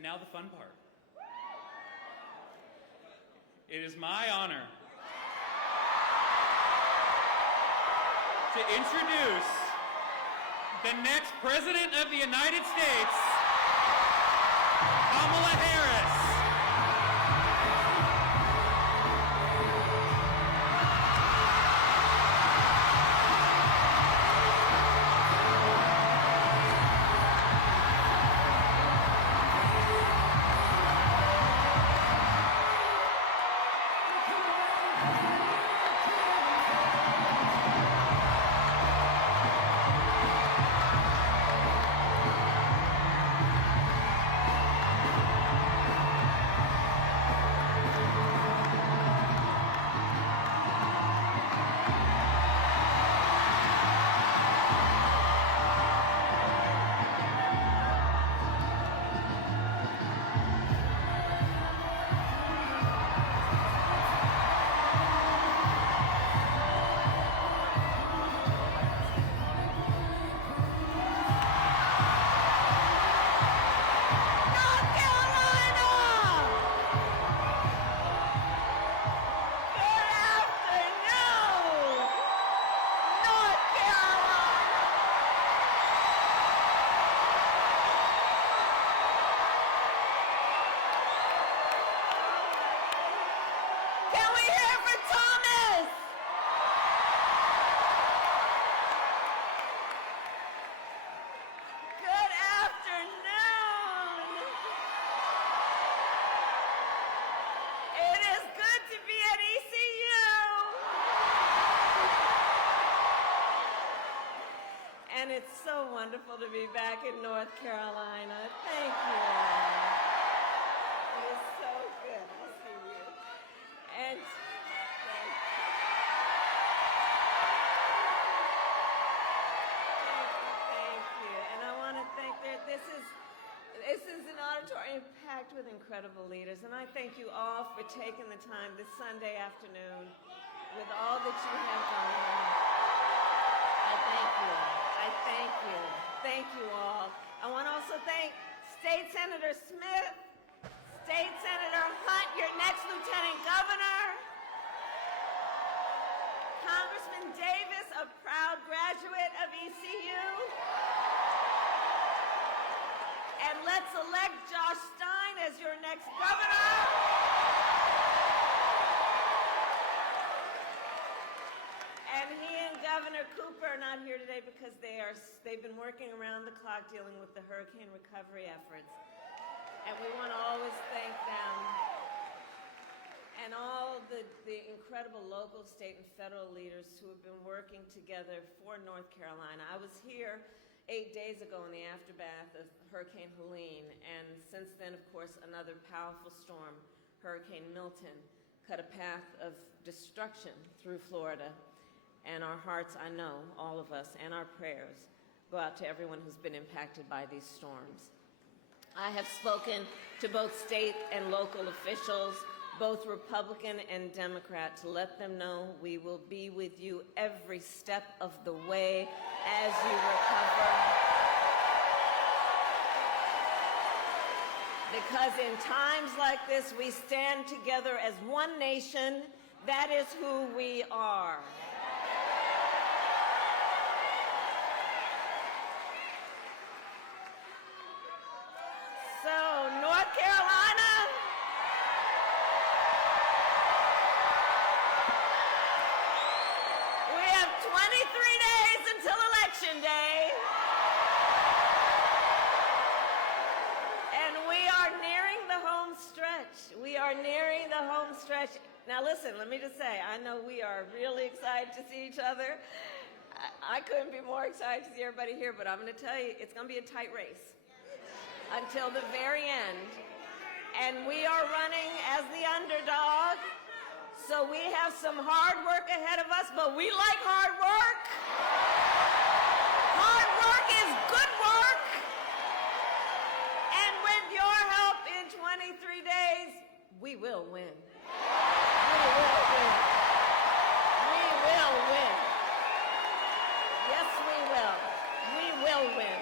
And now the fun part. It is my honor to introduce the next President of the United States, Kamala Harris. And it's so wonderful to be back in North Carolina. Thank you. It is so good to see you. And thank you. And I want to thank this is an auditorium packed with incredible leaders. And I thank you all for taking the time this Sunday afternoon with all that you have done. I thank you. I thank you. Thank you all. I want to also thank State Senator Smith, State Senator Hunt, your next Lieutenant Governor, Congressman Davis, a proud graduate of ECU, and let's elect Josh Stein as your next governor. And he and Governor Cooper are not here today because they've been working around the clock dealing with the hurricane recovery efforts. And we want to always thank them and all the incredible local, state, and federal leaders who have been working together for North Carolina. I was here 8 days ago in the aftermath of Hurricane Helene, and since then, of course, another powerful storm, Hurricane Milton, cut a path of destruction through Florida. And our hearts, I know, all of us, and our prayers go out to everyone who's been impacted by these storms. I have spoken to both state and local officials, both Republican and Democrat, to let them know we will be with you every step of the way as you recover. Because in times like this, we stand together as one nation. That is who we are. So, North Carolina, we have 23 days until Election Day. And we are nearing the home stretch. We are nearing the home stretch. Now listen, let me just say, I know we are really excited to see each other. I couldn't be more excited to see everybody here, but I'm going to tell you, it's going to be a tight race until the very end. And we are running as the underdog, so we have some hard work ahead of us, but we like hard work. Hard work is good work. And with your help in 23 days, we will win. We will win. We will win. Yes, we will. We will win.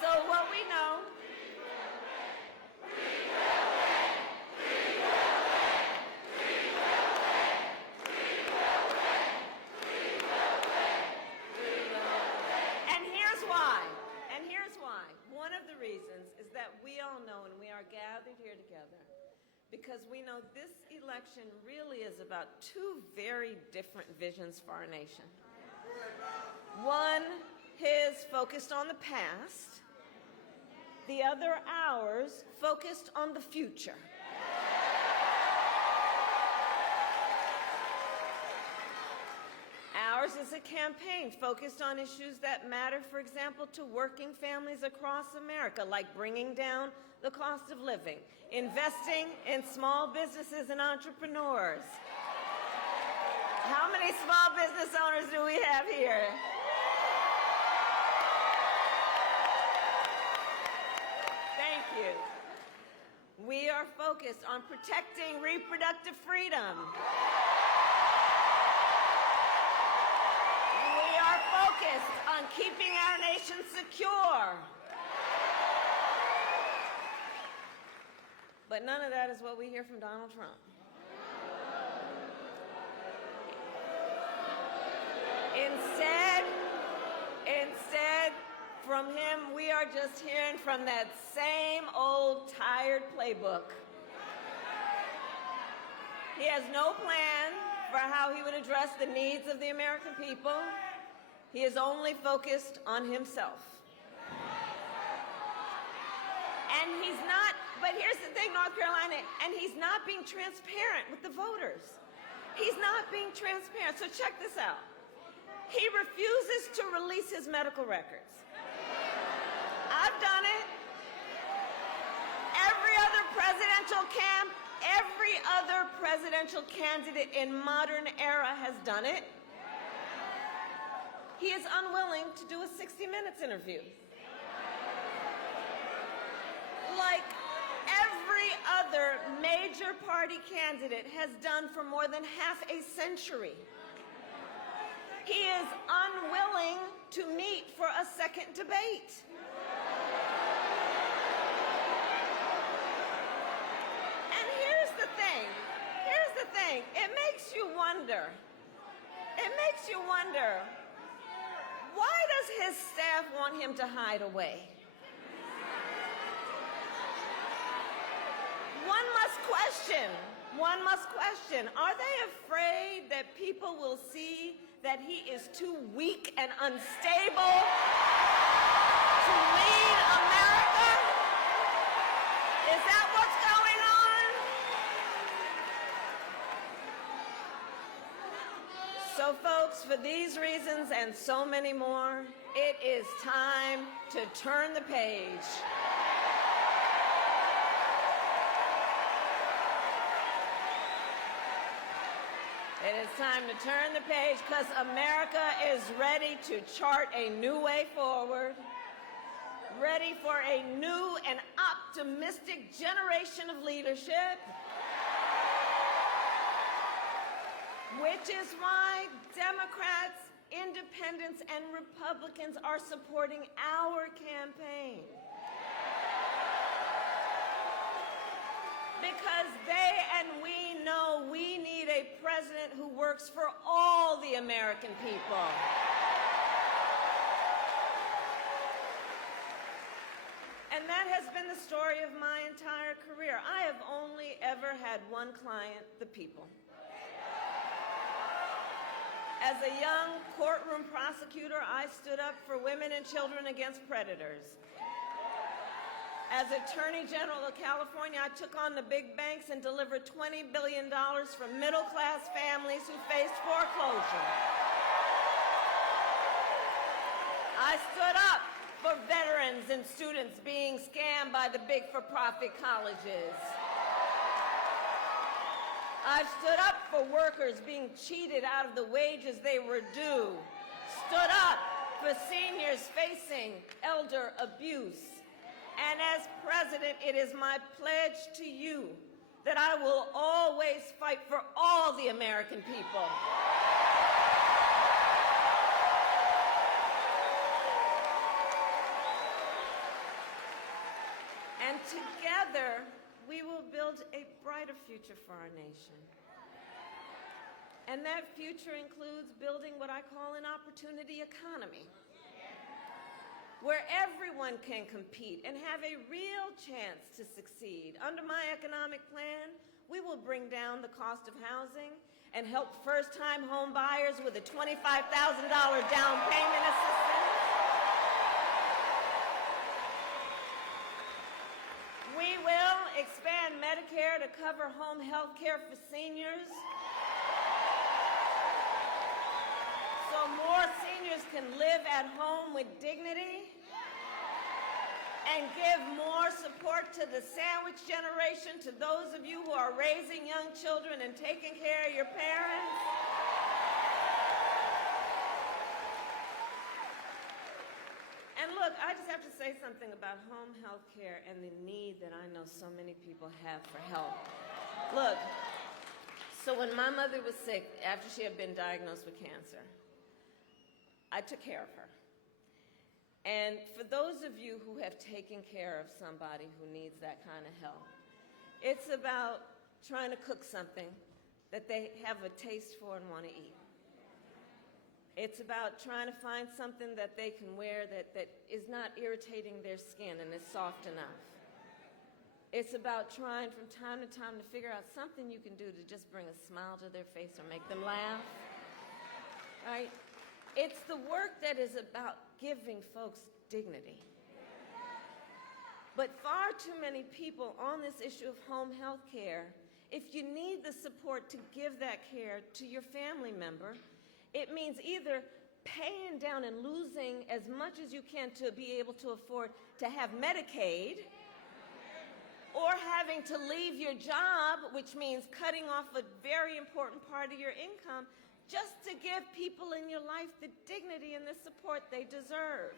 So what know, we know. And here's why. And here's why. One of the reasons is that we all know, and we are gathered here together, because we know this election really is about two very different visions for our nation. One, his focused on the past. The other, ours, focused on the future. Ours is a campaign focused on issues that matter, for example, to working families across America, like bringing down the cost of living, investing in small businesses and entrepreneurs. How many small business owners do we have here? Thank you. We are focused on protecting reproductive freedom. We are focused on keeping our nation secure. But none of that is what we hear from Donald Trump. Instead, from him, we are just hearing from that same old tired playbook. He has no plan for how he would address the needs of the American people. He is only focused on himself. And he's not, but here's the thing, North Carolina, and he's not being transparent with the voters. He's not being transparent. So check this out. He refuses to release his medical records. I've done it. Every other presidential candidate in modern era has done it. He is unwilling to do a 60 Minutes interview. Like every other major party candidate has done for more than half a century. He is unwilling to meet for a second debate. And here's the thing. It makes you wonder, why does his staff want him to hide away? One must question, are they afraid that people will see that he is too weak and unstable to lead America? Is that what's going on? So folks, for these reasons and so many more, it is time to turn the page. It is time to turn the page because America is ready to chart a new way forward, ready for a new and optimistic generation of leadership, which is why Democrats, Independents, and Republicans are supporting our campaign. Because they and we know we need a president who works for all the American people. And that has been the story of my entire career. I have only ever had one client, the people. As a young courtroom prosecutor, I stood up for women and children against predators. As Attorney General of California, I took on the big banks and delivered $20 billion from middle-class families who faced foreclosure. I stood up for veterans and students being scammed by the big for-profit colleges. I stood up for workers being cheated out of the wages they were due. Stood up for seniors facing elder abuse. And as president, it is my pledge to you that I will always fight for all the American people. And together, we will build a brighter future for our nation. And that future includes building what I call an opportunity economy, where everyone can compete and have a real chance to succeed. Under my economic plan, we will bring down the cost of housing and help first-time home buyers with a $25,000 down payment assistance. We will expand Medicare to cover home health care for seniors, so more seniors can live at home with dignity, and give more support to the sandwich generation, to those of you who are raising young children and taking care of your parents. And look, I just have to say something about home health care and the need that I know so many people have for help. Look, so when my mother was sick, after she had been diagnosed with cancer, I took care of her. And for those of you who have taken care of somebody who needs that kind of help, it's about trying to cook something that they have a taste for and want to eat. It's about trying to find something that they can wear that is not irritating their skin and is soft enough. It's about trying from time to time to figure out something you can do to just bring a smile to their face or make them laugh, right? It's the work that is about giving folks dignity. But far too many people on this issue of home health care, if you need the support to give that care to your family member, it means either paying down and losing as much as you can to be able to afford to have Medicaid, or having to leave your job, which means cutting off a very important part of your income, just to give people in your life the dignity and the support they deserve.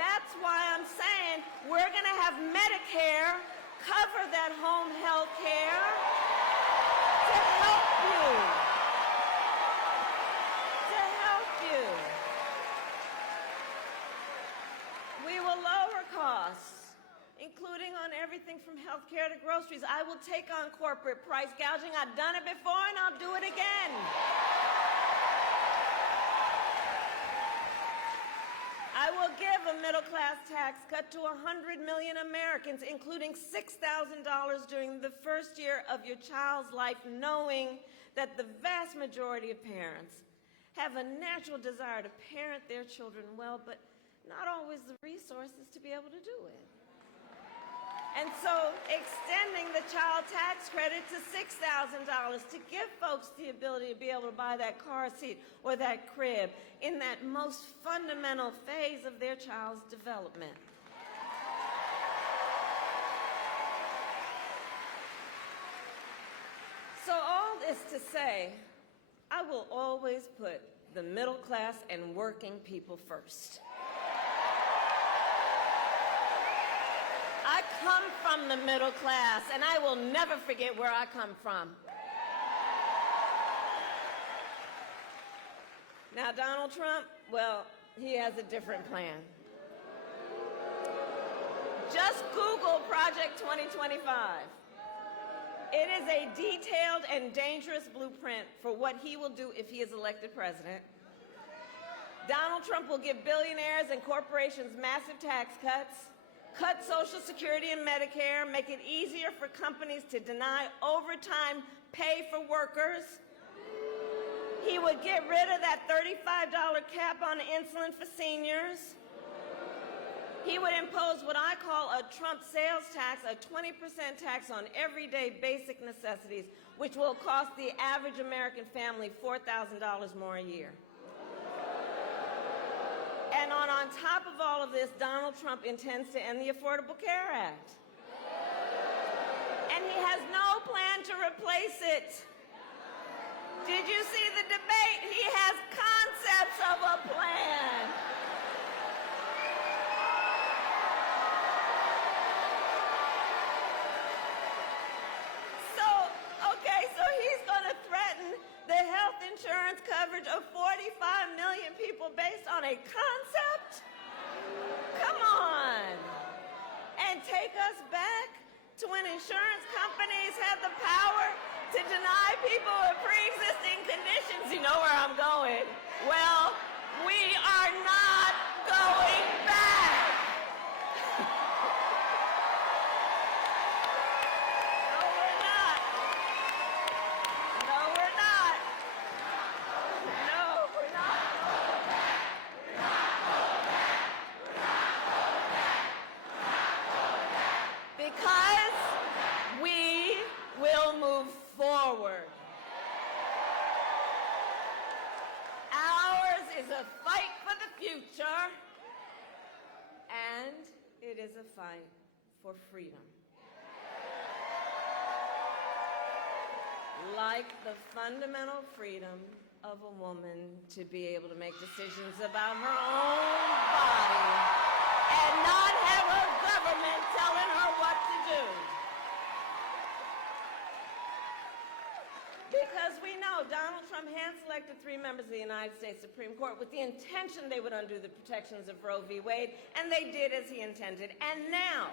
That's why I'm saying we're going to have Medicare cover that home health care to help you. To help you. We will lower costs, including on everything from health care to groceries. I will take on corporate price gouging. I've done it before and I'll do it again. I will give a middle-class tax cut to 100 million Americans, including $6,000 during the first year of your child's life, knowing that the vast majority of parents have a natural desire to parent their children well, but not always the resources to be able to do it. And so extending the child tax credit to $6,000 to give folks the ability to be able to buy that car seat or that crib in that most fundamental phase of their child's development. So all this to say, I will always put the middle class and working people first. I come from the middle class, and I will never forget where I come from. Now, Donald Trump, well, he has a different plan. Just Google Project 2025. It is a detailed and dangerous blueprint for what he will do if he is elected president. Donald Trump will give billionaires and corporations massive tax cuts, cut Social Security and Medicare, make it easier for companies to deny overtime pay for workers. He would get rid of that $35 cap on insulin for seniors. He would impose what I call a Trump sales tax, a 20% tax on everyday basic necessities, which will cost the average American family $4,000 more a year. And on top of all of this, Donald Trump intends to end the Affordable Care Act. And he has no plan to replace it. Did you see the debate? He has concepts of a plan. So he's going to threaten the health insurance coverage of 45 million people based on a concept? Come on. And take us back had the power to deny people with pre-existing conditions. You know where I'm going. Well, we are not going back. No, we're not. No, we're not. No, we're not. Because we will move forward. Ours is a fight for the future, and it is a fight for freedom. Like the fundamental freedom of a woman to be able to make decisions about her own body and not have her government telling her what to do. Because we know Donald Trump hand-selected 3 members of the United States Supreme Court with the intention they would undo the protections of Roe v. Wade, and they did as he intended. And now,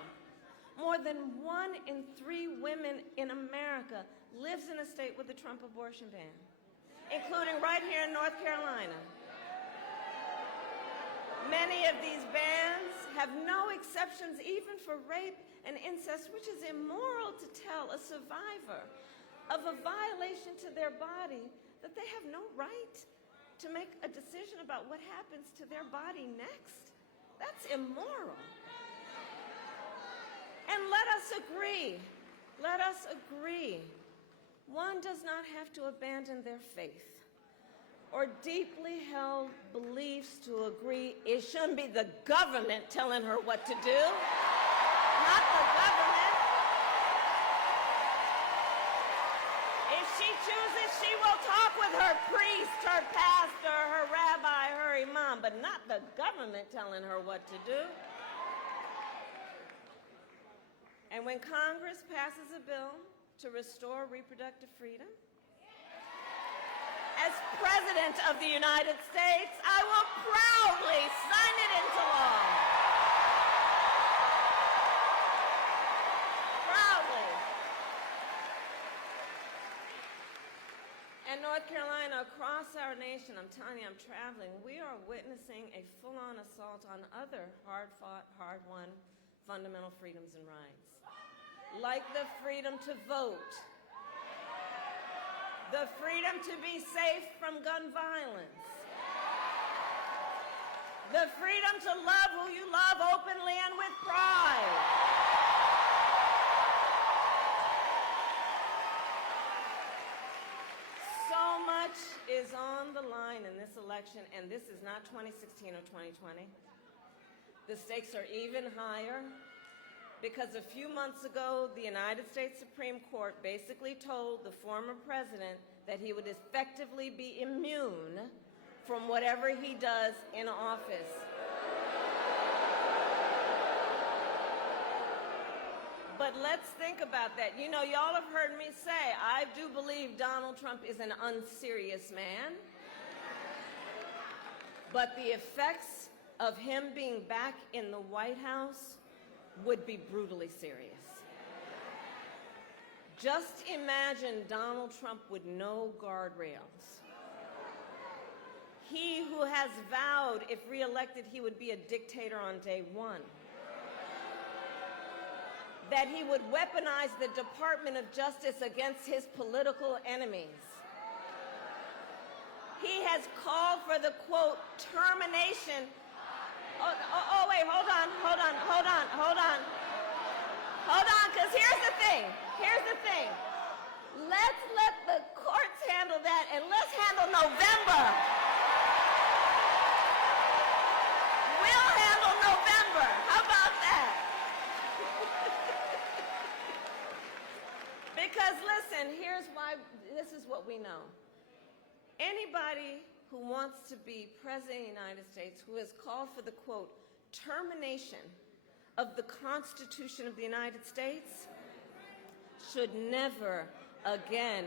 more than 1 in 3 women in America lives in a state with a Trump abortion ban, including right here in North Carolina. Many of these bans have no exceptions even for rape and incest, which is immoral to tell a survivor of a violation to their body that they have no right to make a decision about what happens to their body next. That's immoral. And let us agree, one does not have to abandon their faith or deeply held beliefs to agree it shouldn't be the government telling her what to do, not the government. If she chooses, she will talk with her priest, her pastor, her rabbi, her imam, but not the government telling her what to do. And when Congress passes a bill to restore reproductive freedom, as President of the United States, I will proudly sign it into law. Proudly. And North Carolina, across our nation, I'm telling you, I'm traveling, we are witnessing a full-on assault on other hard-fought, hard-won fundamental freedoms and rights, like the freedom to vote, the freedom to be safe from gun violence, the freedom to love who you love openly and with pride, so much is on the line in this election, and this is not 2016 or 2020. The stakes are even higher because a few months ago, the United States Supreme Court basically told the former president that he would effectively be immune from whatever he does in office. But let's think about that. You know, y'all have heard me say, I do believe Donald Trump is an unserious man. But the effects of him being back in the White House would be brutally serious. Just imagine Donald Trump with no guardrails. He who has vowed, if reelected, he would be a dictator on day 1. That he would weaponize the Department of Justice against his political enemies. He has called for the, quote, termination. Oh, wait, hold on, because here's the thing. Let's let the courts handle that, and let's handle November. We'll handle November. How about that? Because listen, here's why, this is what we know. Anybody who wants to be president of the United States, who has called for the, quote, termination of the Constitution of the United States, should never again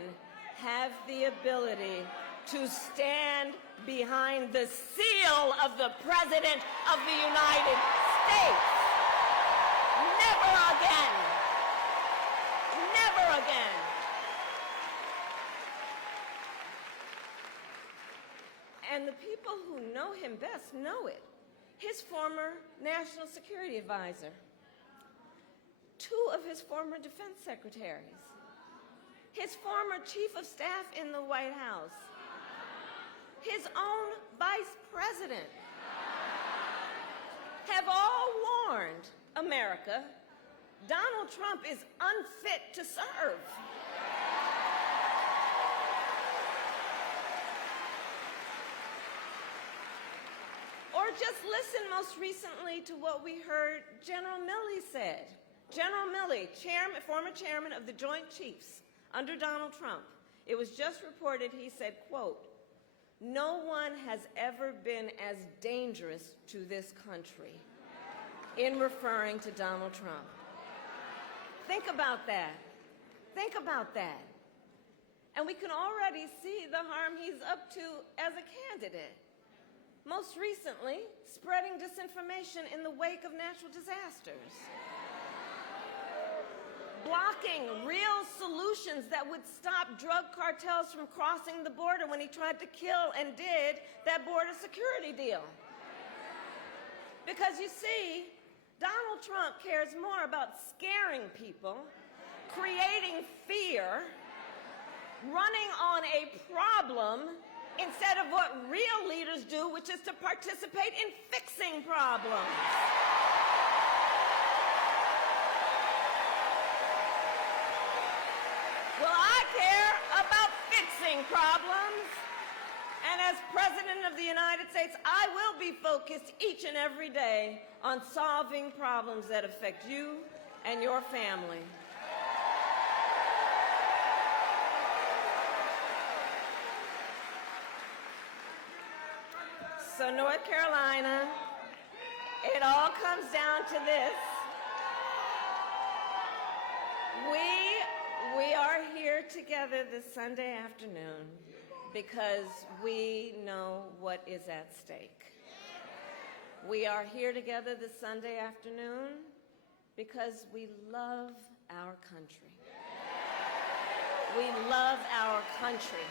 have the ability to stand behind the seal of the President of the United States. Never again. Never again. people who know him best know it. His former national security advisor, 2 of his former defense secretaries, his former chief of staff in the White House, his own vice president, have all warned America Donald Trump is unfit to serve. Or just listen most recently to what we heard General Milley said. General Milley, former chairman of the Joint Chiefs under Donald Trump, it was just reported, he said, quote, "No one has ever been as dangerous to this country," in referring to Donald Trump. Think about that. Think about that. And we can already see the harm he's up to as a candidate. Most recently, spreading disinformation in the wake of natural disasters. Blocking real solutions that would stop drug cartels from crossing the border when he tried to kill and did that border security deal. Because you see, Donald Trump cares more about scaring people, creating fear, running on a problem, instead of what real leaders do, which is to participate in fixing problems. Well, I care about fixing problems. And as President of the United States, I will be focused each and every day on solving problems that affect you and your family. So North Carolina, it all comes down to this. We are here together this Sunday afternoon because we know what is at stake. We are here together this Sunday afternoon because we love our country. We love our country.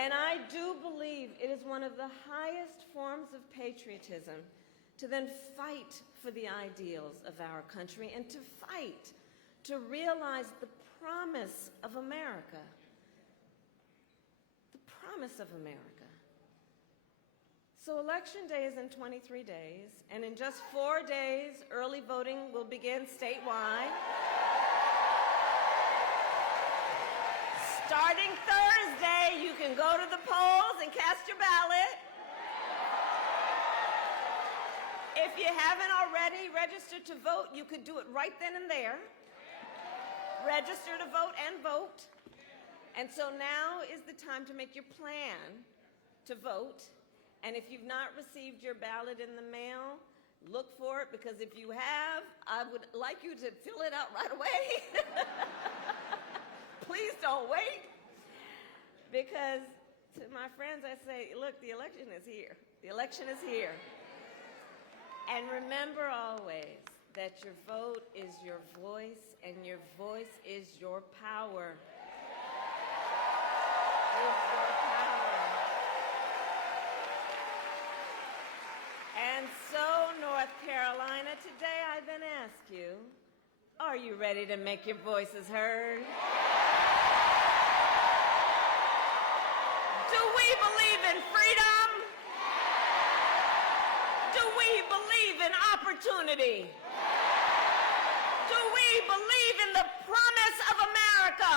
And I do believe it is one of the highest forms of patriotism to then fight for the ideals of our country and to fight to realize the promise of America. The promise of America. So Election Day is in 23 days, and in just 4 days, early voting will begin statewide. Starting Thursday, you can go to the polls and cast your ballot. If you haven't already registered to vote, you could do it right then and there. Register to vote and vote. And so now is the time to make your plan to vote. And if you've not received your ballot in the mail, look for it, because if you have, I would like you to fill it out right away. Please don't wait, because to my friends I say, look, the election is here. The election is here. And remember always that your vote is your voice, and your voice is your power. Is your power. And so, North Carolina, today I then ask you, are you ready to make your voices heard? Do we believe in freedom? Do we believe in opportunity? Do we believe in the promise of America?